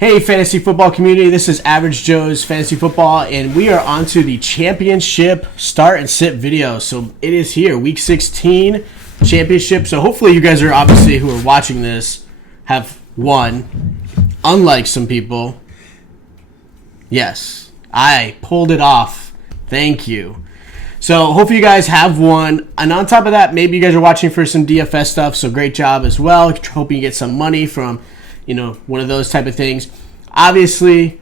Hey, fantasy football community, this is Average Joe's Fantasy Football, and we are on to the championship start and sit video. So it is here, week 16 championship. So hopefully you guys are obviously who are watching this have won, unlike some people. Yes, I pulled it off. Thank you. So hopefully you guys have won. And on top of that, maybe you guys are watching for some DFS stuff. So great job as well. Hoping you get some money from, one of those type of things. Obviously,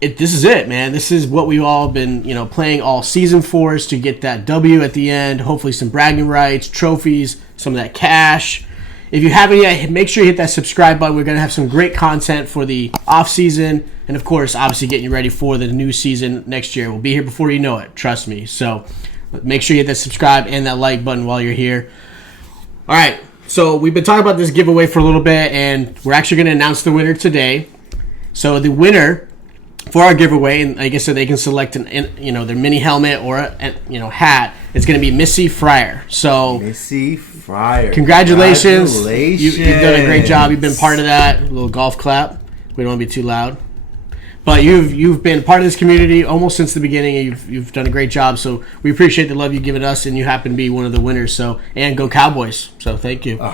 this is it, man. This is what we've all been, playing all season for, is to get that W at the end. Hopefully some bragging rights, trophies, some of that cash. If you haven't yet, make sure you hit that subscribe button. We're going to have some great content for the off season. And of course, obviously getting you ready for the new season next year. We'll be here before you know it. Trust me. So make sure you hit that subscribe and that like button while you're here. All right. So we've been talking about this giveaway for a little bit, and we're actually going to announce the winner today. So the winner for our giveaway, and like I said, they can select their mini helmet or hat. It's going to be Missy Fryer. So Missy Fryer, congratulations. You've done a great job. You've been part of that. A little golf clap. We don't want to be too loud. But you've been part of this community almost since the beginning, and you've done a great job. So we appreciate the love you've given us, and you happen to be one of the winners. So, and go Cowboys. So thank you.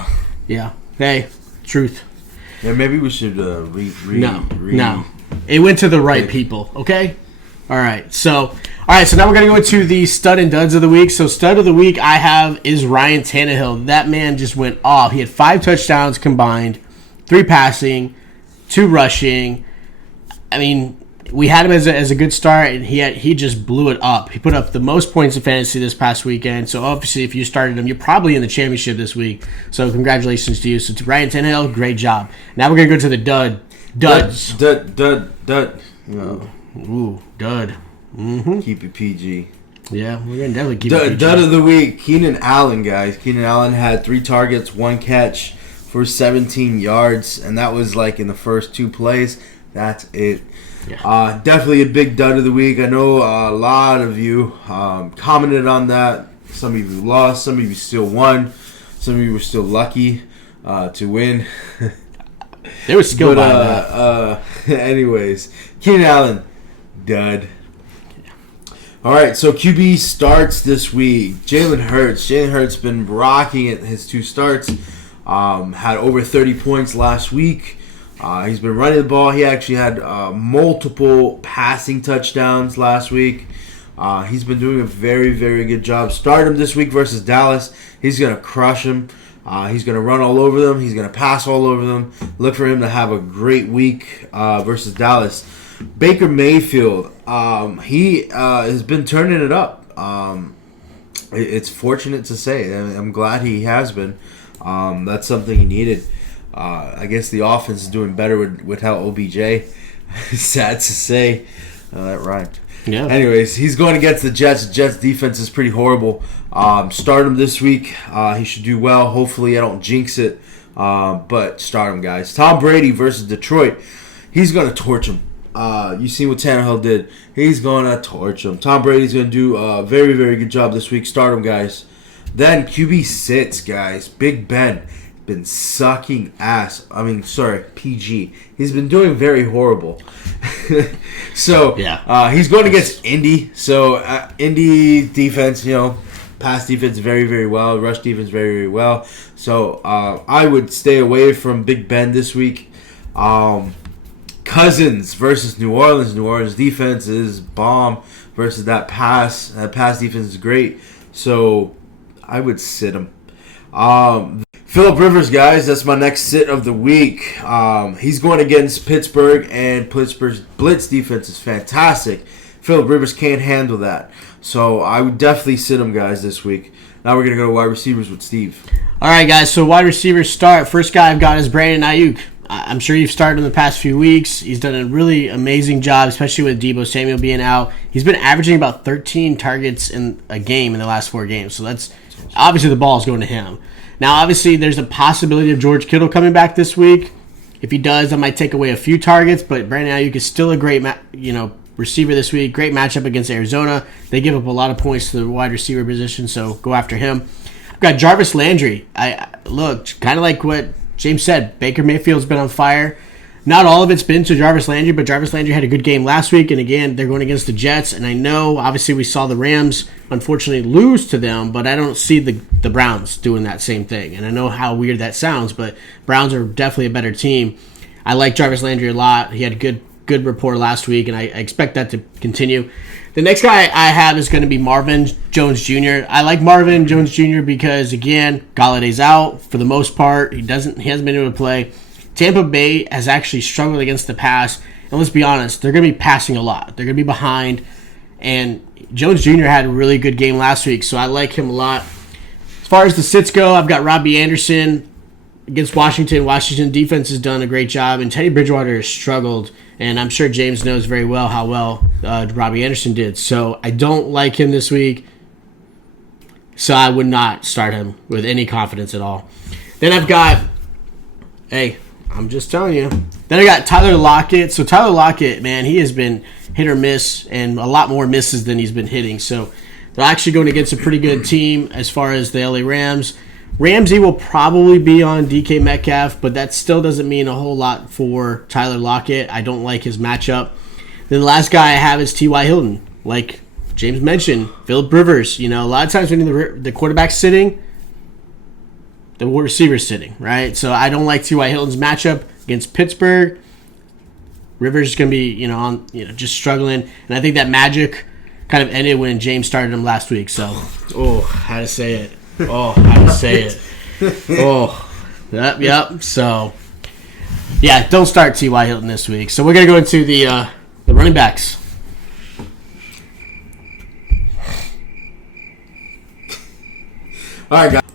Yeah. Hey, truth. Yeah, maybe we should No. It went to the right people. Okay. All right. So now we're gonna go into the stud and duds of the week. So stud of the week I have is Ryan Tannehill. That man just went off. He had 5 touchdowns combined, 3 passing, 2 rushing. I mean, we had him as a good start, and he just blew it up. He put up the most points in fantasy this past weekend. So obviously, if you started him, you're probably in the championship this week. So congratulations to you. So to Ryan Tannehill, great job. Now we're gonna go to the duds. Dud. Ooh, dud. Mm-hmm. Keep it PG. Yeah, we're gonna definitely keep it PG. Dud of the week, Keenan Allen, guys. Keenan Allen had 3 targets, 1 catch for 17 yards, and that was like in the first 2 plays. That's it. Yeah. Definitely a big dud of the week. I know a lot of you commented on that. Some of you lost. Some of you still won. Some of you were still lucky to win. They were still that. Anyways, Keenan Allen, dud. All right, so QB starts this week. Jalen Hurts. Jalen Hurts been rocking at his 2 starts. Had over 30 points last week. He's been running the ball. He actually had multiple passing touchdowns last week. He's been doing a very, very good job. Start him this week versus Dallas. He's going to crush him. He's going to run all over them. He's going to pass all over them. Look for him to have a great week versus Dallas. Baker Mayfield, he has been turning it up. It's fortunate to say. I'm glad he has been. That's something he needed. I guess the offense is doing better without OBJ. Sad to say. That rhymed. Yeah. Anyways, he's going against the Jets. The Jets defense is pretty horrible. Start him this week. He should do well. Hopefully I don't jinx it. But start him, guys. Tom Brady versus Detroit. He's going to torch him. You see what Tannehill did. He's going to torch him. Tom Brady's going to do a very, very good job this week. Start him, guys. Then QB sits, guys. Big Ben. Been sucking ass. PG. He's been doing very horrible. So, yeah. He's going against Indy. So, Indy defense, pass defense very, very well. Rush defense very, very well. So, I would stay away from Big Ben this week. Cousins versus New Orleans. New Orleans defense is bomb versus that pass. That pass defense is great. So, I would sit him. Phillip Rivers, guys, that's my next sit of the week. He's going against Pittsburgh, and Pittsburgh's blitz defense is fantastic. Phillip Rivers can't handle that. So I would definitely sit him, guys, this week. Now we're going to go to wide receivers with Steve. All right, guys, so wide receivers start. First guy I've got is Brandon Ayuk. I'm sure you've started him the past few weeks. He's done a really amazing job, especially with Deebo Samuel being out. He's been averaging about 13 targets in a game in the last 4 games. So that's obviously the ball is going to him. Now, obviously, there's a possibility of George Kittle coming back this week. If he does, that might take away a few targets, but Brandon Ayuk is still a great receiver this week. Great matchup against Arizona. They give up a lot of points to the wide receiver position, so go after him. I've got Jarvis Landry. Look, kind of like what James said, Baker Mayfield's been on fire. Not all of it's been to Jarvis Landry, but Jarvis Landry had a good game last week, and again, they're going against the Jets, and I know, obviously, we saw the Rams, unfortunately, lose to them, but I don't see the Browns doing that same thing, and I know how weird that sounds, but Browns are definitely a better team. I like Jarvis Landry a lot. He had a good rapport last week, and I expect that to continue. The next guy I have is going to be Marvin Jones Jr. I like Marvin Jones Jr. because, again, Galladay's out for the most part. He hasn't been able to play. Tampa Bay has actually struggled against the pass, and let's be honest, they're going to be passing a lot. They're going to be behind, and Jones Jr. had a really good game last week, so I like him a lot. As far as the sits go, I've got Robby Anderson against Washington. Washington defense has done a great job, and Teddy Bridgewater has struggled, and I'm sure James knows very well how well Robby Anderson did, so I don't like him this week, so I would not start him with any confidence at all. Then I've got, I'm just telling you. Then I got Tyler Lockett. So Tyler Lockett, man, he has been hit or miss, and a lot more misses than he's been hitting. So they're actually going against a pretty good team as far as the LA Rams. Ramsey will probably be on DK Metcalf, but that still doesn't mean a whole lot for Tyler Lockett. I don't like his matchup. Then the last guy I have is T.Y. Hilton. Like James mentioned, Phillip Rivers. A lot of times when the quarterback's sitting, the receiver's sitting, right? So I don't like T.Y. Hilton's matchup against Pittsburgh. Rivers is going to be, just struggling. And I think that magic kind of ended when James started him last week. So, how to say it. Yep. So, yeah, don't start T.Y. Hilton this week. So we're going to go into the running backs.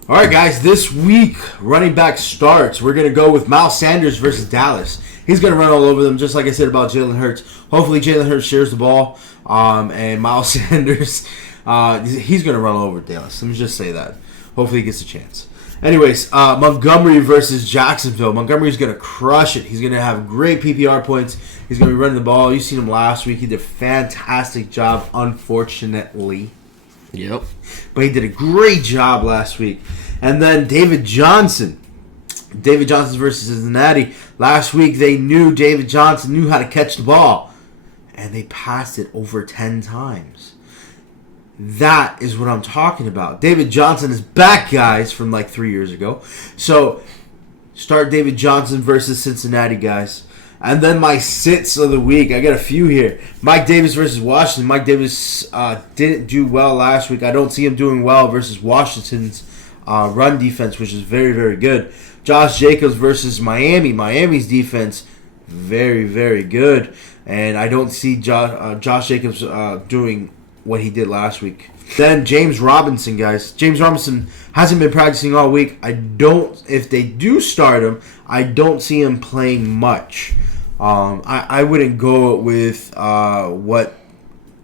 All right, guys, this week, running back starts. We're going to go with Miles Sanders versus Dallas. He's going to run all over them, just like I said about Jalen Hurts. Hopefully, Jalen Hurts shares the ball, and Miles Sanders, he's going to run all over Dallas. Let me just say that. Hopefully, he gets a chance. Anyways, Montgomery versus Jacksonville. Montgomery's going to crush it. He's going to have great PPR points. He's going to be running the ball. You've seen him last week. He did a fantastic job, unfortunately. Yep. But he did a great job last week. And then David Johnson. David Johnson versus Cincinnati. Last week they knew David Johnson knew how to catch the ball. And they passed it over 10 times. That is what I'm talking about. David Johnson is back, guys, from like 3 years ago. So start David Johnson versus Cincinnati, guys. And then my sits of the week. I got a few here. Mike Davis versus Washington. Mike Davis didn't do well last week. I don't see him doing well versus Washington's run defense, which is very, very good. Josh Jacobs versus Miami. Miami's defense, very, very good. And I don't see Josh Jacobs doing what he did last week. Then James Robinson, guys. James Robinson hasn't been practicing all week. If they do start him, I don't see him playing much. I wouldn't go with what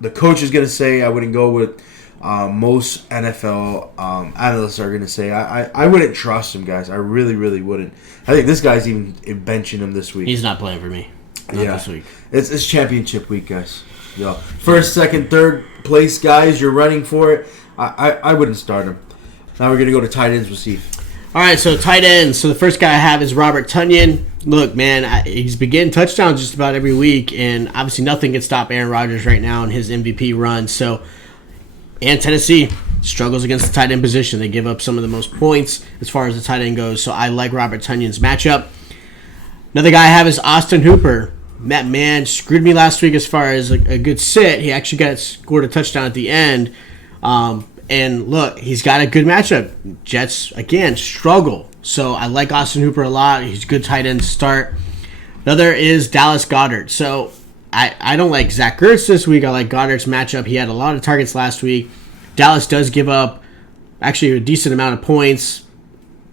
the coach is going to say. I wouldn't go with most NFL analysts are going to say. I wouldn't trust him, guys. I really, really wouldn't. I think this guy's even benching him this week. He's not playing for me. Not this week. It's championship week, guys. Yeah. First, second, third place guys, you're running for it. I wouldn't start him. Now we're going to go to tight ends with Steve. All right, so tight ends. So the first guy I have is Robert Tonyan. Look, man, he's been getting touchdowns just about every week, and obviously nothing can stop Aaron Rodgers right now in his MVP run. And Tennessee struggles against the tight end position. They give up some of the most points as far as the tight end goes, so I like Robert Tonyan's matchup. Another guy I have is Austin Hooper. That man screwed me last week as far as a good sit. He actually scored a touchdown at the end. And look, he's got a good matchup. Jets, again, struggle. So I like Austin Hooper a lot. He's a good tight end to start. Another is Dallas Goedert. So I don't like Zach Ertz this week. I like Goddard's matchup. He had a lot of targets last week. Dallas does give up actually a decent amount of points,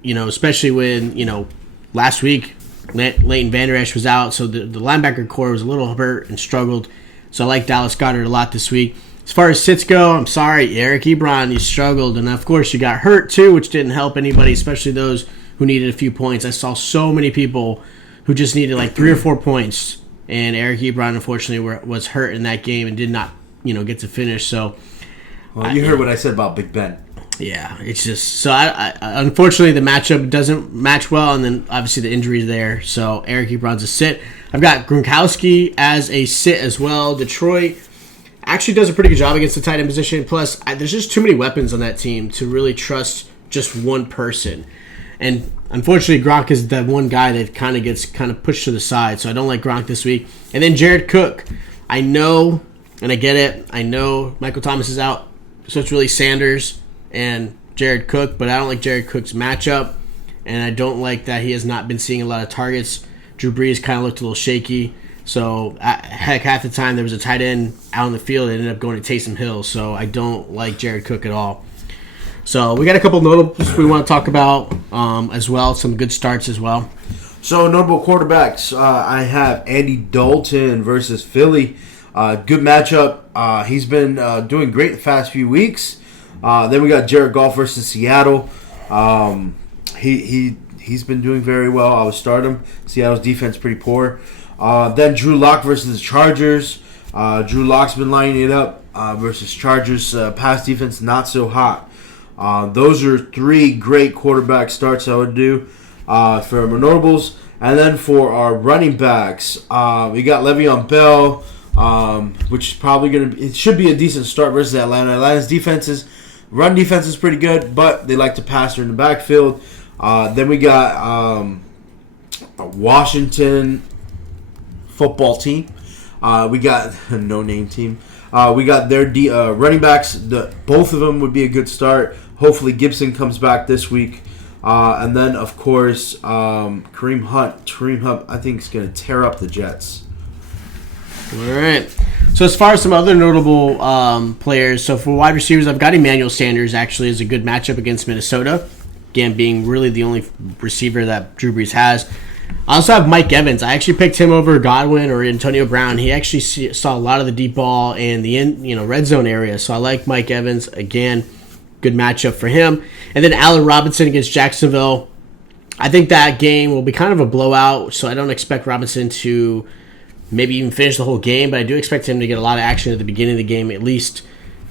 especially when, last week Leighton Vander Esch was out. So the linebacker core was a little hurt and struggled. So I like Dallas Goedert a lot this week. As far as sits go, I'm sorry, Eric Ebron, he struggled. And, of course, you got hurt, too, which didn't help anybody, especially those who needed a few points. I saw so many people who just needed like 3 or 4 points. And Eric Ebron, unfortunately, was hurt in that game and did not, get to finish. So, well, you heard what I said about Big Ben. Yeah, it's just so. I unfortunately the matchup doesn't match well, and then obviously the injuries there. So Eric Ebron's a sit. I've got Gronkowski as a sit as well. Detroit actually does a pretty good job against the tight end position. Plus, there's just too many weapons on that team to really trust just one person. And unfortunately, Gronk is that one guy that kind of gets pushed to the side. So I don't like Gronk this week. And then Jared Cook. I know, and I get it. I know Michael Thomas is out, so it's really Sanders and Jared Cook, but I don't like Jared Cook's matchup, and I don't like that he has not been seeing a lot of targets. Drew Brees kind of looked a little shaky, so heck, half the time there was a tight end out in the field, it ended up going to Taysom Hill, so I don't like Jared Cook at all. So we got a couple notables we want to talk about as well, some good starts as well. So notable quarterbacks, I have Andy Dalton versus Philly. Good matchup. He's been doing great the past few weeks. Then we got Jared Goff versus Seattle. He's been doing very well. I would start him. Seattle's defense pretty poor. Then Drew Lock versus the Chargers. Drew Lock's been lining it up versus Chargers. Pass defense not so hot. Those are three great quarterback starts I would do for our notables. And then for our running backs, we got Le'Veon Bell, which is probably it should be a decent start versus Atlanta. Atlanta's run defense is pretty good, but they like to pass her in the backfield. Then we got a Washington football team. We got a no-name team. We got their running backs. Both of them would be a good start. Hopefully Gibson comes back this week. And then, of course, Kareem Hunt. Kareem Hunt, I think, is going to tear up the Jets. All right. So as far as some other notable players, so for wide receivers, I've got Emmanuel Sanders actually as a good matchup against Minnesota. Again, being really the only receiver that Drew Brees has. I also have Mike Evans. I actually picked him over Godwin or Antonio Brown. He actually saw a lot of the deep ball in the red zone area. So I like Mike Evans. Again, good matchup for him. And then Allen Robinson against Jacksonville. I think that game will be kind of a blowout, so I don't expect Robinson to maybe even finish the whole game, but I do expect him to get a lot of action at the beginning of the game, at least,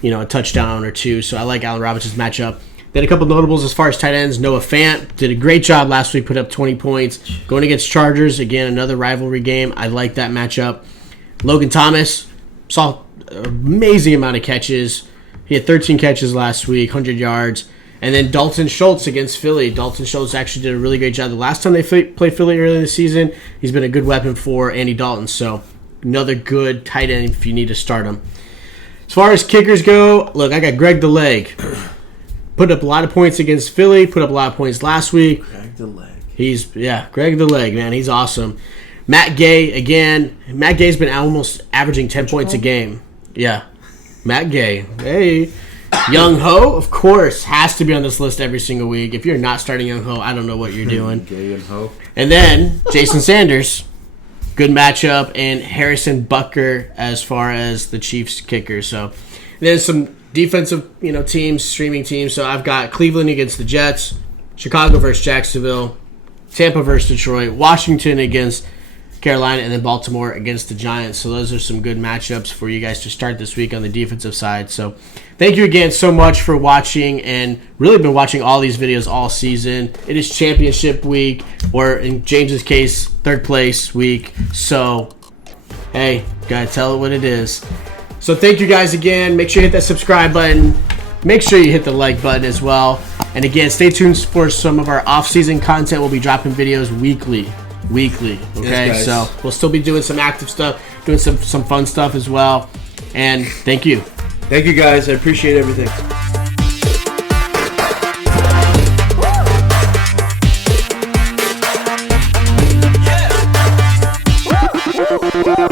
a touchdown or two. So I like Allen Robinson's matchup. Then a couple notables as far as tight ends. Noah Fant did a great job last week, put up 20 points. Going against Chargers, again, another rivalry game. I like that matchup. Logan Thomas saw an amazing amount of catches. He had 13 catches last week, 100 yards. And then Dalton Schultz against Philly. Dalton Schultz actually did a really great job. The last time they played Philly early in the season, he's been a good weapon for Andy Dalton. So another good tight end if you need to start him. As far as kickers go, look, I got Greg the Leg. Put up a lot of points against Philly. Put up a lot of points last week. Greg the Leg. Greg the Leg, man. He's awesome. Matt Gay, again. Matt Gay's been almost averaging 10 points a game. Yeah. Matt Gay. Hey. Young Ho, of course, has to be on this list every single week. If you're not starting Young Ho, I don't know what you're doing. Gay and Ho. And then Jason Sanders, good matchup, and Harrison Butker as far as the Chiefs kicker. So there's some defensive, teams, streaming teams. So I've got Cleveland against the Jets, Chicago versus Jacksonville, Tampa versus Detroit, Washington against Carolina, and then Baltimore against the Giants. So those are some good matchups for you guys to start this week on the defensive side. So thank you again so much for watching, and really been watching all these videos all season. It is championship week, or in James's case, third place week. So, hey, gotta tell it what it is. So thank you guys again. Make sure you hit that subscribe button. Make sure you hit the like button as well. And again, stay tuned for some of our off-season content. We'll be dropping videos weekly. Okay, yes, so we'll still be doing some active stuff, doing some fun stuff as well. And thank you. Thank you, guys. I appreciate everything.